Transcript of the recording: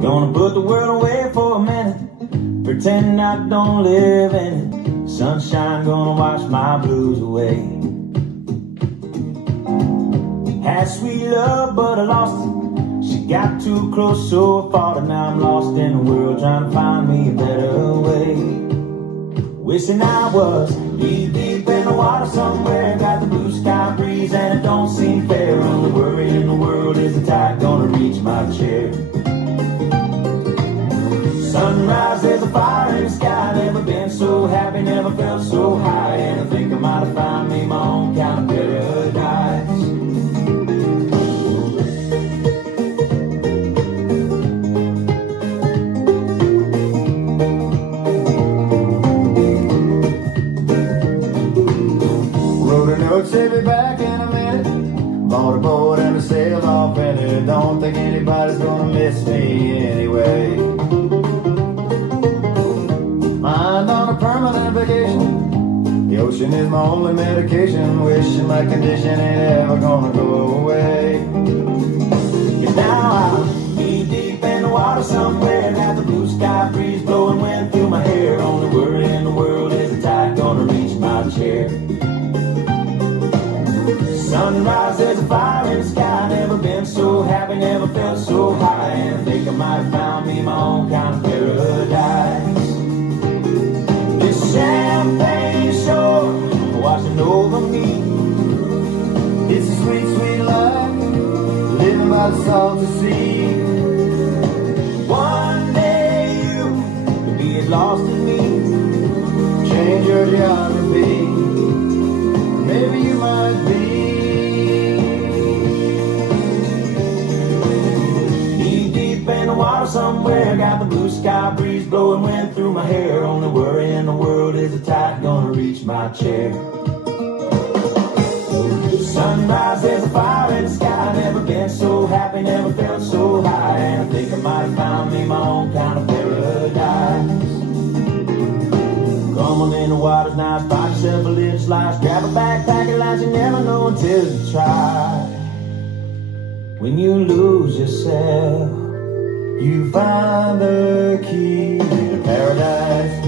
Gonna put the world away for a minute, pretend I don't live in it. Sunshine gonna wash my blues away. Had sweet love, but I lost it. She got too close, so I fought it. Now I'm lost in the world, trying to find me a better way. Wishing I was deep, deep in the water somewhere. Got the blue sky breeze and it don't seem fair. Only worry in the world is the tide gonna reach my chair. Sunrise, there's a fire in the sky. Never been so happy, never felt so high. And I think I might have found me my own kind of paradise. Wrote a note, save it back in a minute. Bought a boat and I sailed off in it. Don't think anybody's gonna miss me anyway. Mind on a permanent vacation. The ocean is my only medication. Wishing my condition ain't ever gonna go away. 'Cause now I'm knee deep in the water somewhere. Got the blue sky breeze blowing wind through my hair. Only worry in the world is the tide gonna reach my chair. Sunrise, there's a fire in the sky. Never been so happy, never felt so high. And I think I might have found me my own kind of paradise. This champagne shore washing over me. It's a sweet, sweet life, living by the salty sea. One day you could be as lost as me. Change your geography, maybe you might be. Water somewhere, got the blue sky breeze blowing wind through my hair. Only worry in the world is the tide gonna reach my chair. Sunrise, there's a fire in the sky. Never been so happy, never felt so high. And I think I might have found me my own kind of paradise. Come on in, the water's nice. Find yourself a little slice. Grab a backpack and lunch, you never know until you try. When you lose yourself, you find the key to paradise.